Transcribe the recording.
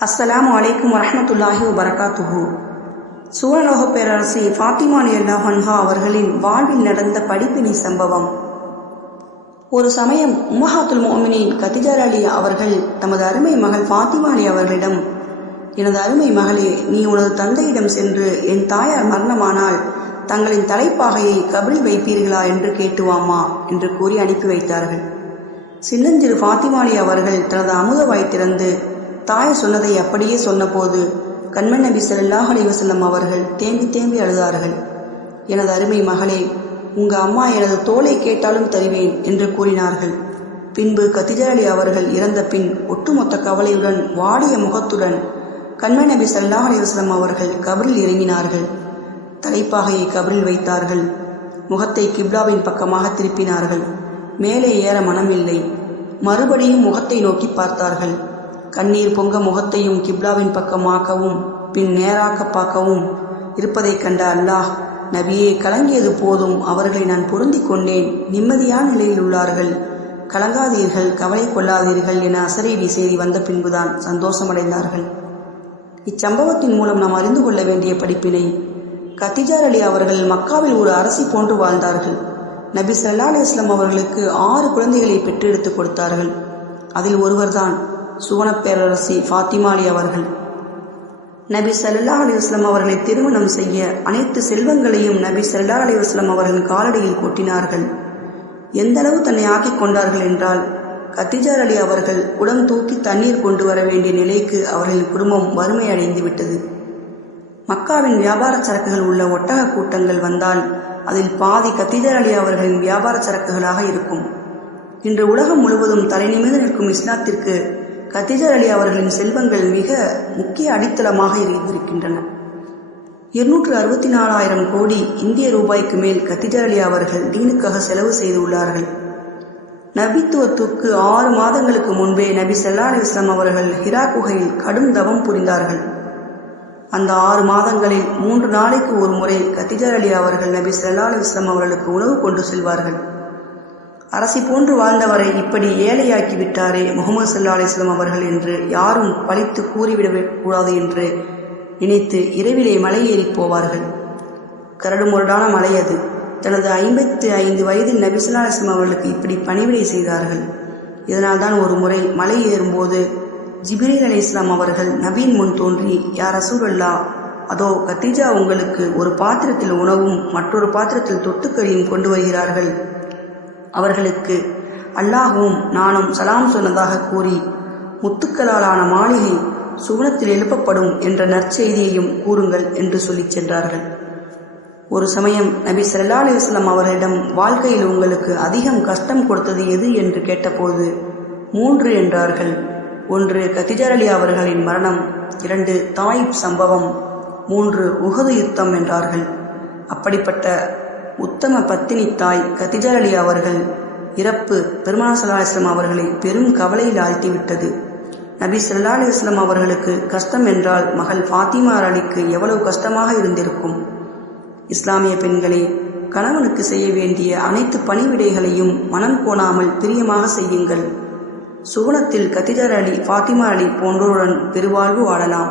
அஸ்ஸலாமு அலைக்கும் வரஹ்மத்துல்லாஹி வபரகாத்துஹு. சூரலோக பேரரசி ஃபாத்திமா ரலியல்லாஹு அன்ஹா அவர்களின் வாழ்வில் நடந்த படிப்பினை சம்பவம். ஒரு சமயம் உம்மஹாத்துல் முஃமினீன் கதீஜா அலி அவர்கள் தமது அருமை மகள் ஃபாத்திமா அலி அவர்களிடம், எனது அருமை மகளே, நீ உனது தந்தையிடம் சென்று என் தாயார் மரணமானால் தங்களின் தலைப்பாகையை கபரில் வைப்பீர்களா என்று கேட்டுவாமா என்று கூறி அனுப்பி வைத்தார்கள். சின்னஞ்சிறு ஃபாத்திமா அலி அவர்கள் தனது அமுத வாய் திறந்து தாய் சொன்னதை அப்படியே சொன்னபோது கண்மணி நபி ஸல்லல்லாஹு அலைஹி வஸல்லம் அவர்கள் தேம்பி தேம்பி அழுதார்கள். எனது அருமை மகளே, உங்க அம்மா எனது தோலை கேட்டாலும் தருவேன் என்று கூறினார்கள். பின்பு கதீஜா அலி அவர்கள் இறந்த பின் ஒட்டுமொத்த கவலையுடன் வாடிய முகத்துடன் கண்மணி நபி ஸல்லல்லாஹு அலைஹி வஸல்லம் அவர்கள் கபரில் இறங்கினார்கள். தலைப்பாகையை கபரில் வைத்தார்கள். முகத்தை கிப்லாவின் பக்கமாக திருப்பினார்கள். மேலே ஏற மனமில்லை. மறுபடியும் முகத்தை நோக்கி பார்த்தார்கள். கண்ணீர் பொங்க முகத்தையும் கிப்லாவின் பக்கமாக்கவும் பின் நேராக்க பார்க்கவும் இருப்பதைக் கண்ட அல்லாஹ், நபியே, கலங்கியது போதும், அவர்களை நான் பொருந்தி கொண்டேன், நிம்மதியான நிலையில் உள்ளார்கள், கலங்காதீர்கள், கவலை கொள்ளாதீர்கள் என அசரீரி செய்தி வந்த பின்புதான் சந்தோஷமடைந்தார்கள். இச்சம்பவத்தின் மூலம் நாம் அறிந்து கொள்ள வேண்டிய படிப்பினை. கதீஜா அலி அவர்கள் மக்காவில் ஒரு அரசி போன்று வாழ்ந்தார்கள். நபி ஸல்லல்லாஹு அலைஹி வஸல்லம் அவர்களுக்கு 6 குழந்தைகளை பெற்றெடுத்து கொடுத்தார்கள். அதில் ஒருவர்தான் சுவனப் பேரரசி ஃபாத்திமா அலி அவர்கள். நபி ஸல்லல்லாஹு அலைஹி வஸல்லம் அவர்களை திருமணம் செய்ய அனைத்து செல்வங்களையும் நபி ஸல்லல்லாஹு அலைஹி வஸல்லம் அவர்கள் காலடியில் கொட்டினார்கள். எந்த அளவு தன்னை ஆக்கிக் கொண்டார்கள் என்றால், கதீஜா அலி அவர்கள் குடம் தூக்கி தண்ணீர் கொண்டு வர வேண்டிய நிலைக்கு அவர்களின் குடும்பம் வறுமை அடைந்து விட்டது. மக்காவின் வியாபார சரக்குகள் உள்ள ஒட்டக கூட்டங்கள் வந்தால் அதில் பாதி கதீஜா அலி அவர்களின் வியாபார சரக்குகளாக இருக்கும். இன்று உலகம் முழுவதும் தலை நிமிர்ந்து நிற்கும் இஸ்லாத்திற்கு கதீஜா அலி அவர்களின் செல்வங்கள் மிக முக்கிய அடித்தளமாக இருக்கின்றன. 264,000 கோடி இந்திய ரூபாய்க்கு மேல் கதீஜா அலி அவர்கள் தீனுக்காக செலவு செய்துள்ளார்கள். நபித்துவத்துக்கு 6 மாதங்களுக்கு முன்பே நபி ஸல்லல்லாஹு அலைஹி வஸல்லம் அவர்கள் ஹிரா குகையில் கடும் தவம் புரிந்தார்கள். அந்த 6 மாதங்களில் 3 நாளைக்கு ஒரு முறை கதீஜா அலி அவர்கள் நபி ஸல்லல்லாஹு அலைஹி வஸல்லம் அவர்களுக்கு உணவு கொண்டு செல்வார்கள். அரசி போன்று வாழ்ந்தவரை இப்படி ஏழையாக்கி விட்டாரே முஹம்மது ஸல்லல்லாஹு அலைஹி வஸல்லம் அவர்கள் என்று யாரும் பழித்து கூறிவிடக்கூடாது என்று நினைத்து இரவிலே மலை ஏறி போவார்கள். கரடுமுரடான மலை அது. தனது 55 வயதில் நபி ஸல்லல்லாஹு அலைஹி வஸல்லம் அவர்களுக்கு இப்படி பணிவிடை செய்தார்கள். இதனால்தான் ஒரு முறை மலை ஏறும்போது ஜிப்ரீல் அலைஹிஸ்ஸலாம் அவர்கள் நபியின் முன் தோன்றி, யா ரசூலல்லாஹ், அதோ கதீஜா உங்களுக்கு ஒரு பாத்திரத்தில் உணவும் மற்றொரு பாத்திரத்தில் தொட்டுக்கறியும் கொண்டு வருகிறார்கள். அவர்களுக்கு அல்லாஹ்வும் நானும் சலாம் சொன்னதாக கூறி முத்துக்களாலான மாளிகை சுவனத்தில் எழுப்பப்படும் என்ற நற்செய்தியையும் கூறுங்கள் என்று சொல்லிச் சென்றார்கள். ஒரு சமயம் நபி ஸல்லல்லாஹு அலைஹி வஸல்லம் அவர்களிடம், வாழ்க்கையில் உங்களுக்கு அதிகம் கஷ்டம் கொடுத்தது எது என்று கேட்டபோது 3 என்றார்கள். 1 கதீஜா அலி அவர்களின் மரணம், 2 தாயிப் சம்பவம், 3 உஹது யுத்தம் என்றார்கள். அப்படிப்பட்ட உத்தம பத்தினி தாய் கதீஜா அலி அவர்கள் இறப்பு பெருமானார் ஸல்லல்லாஹு அலைஹி வஸல்லம் அவர்களை பெரும் கவலையில் ஆழ்த்திவிட்டது. நபி ஸல்லல்லாஹு அலைஹி வஸல்லம் அவர்களுக்கு கஷ்டம் என்றால் மகள் ஃபாத்திமா அலிக்கு எவ்வளவு கஷ்டமாக இருந்திருக்கும். இஸ்லாமிய பெண்களே, கணவனுக்கு செய்ய வேண்டிய அனைத்து பணிவிடைகளையும் மனம் கோணாமல் பிரியமாக செய்யுங்கள். சுவனத்தில் கதீஜா அலி, ஃபாத்திமா அலி போன்றோருடன் பெருவாழ்வு வாழலாம்.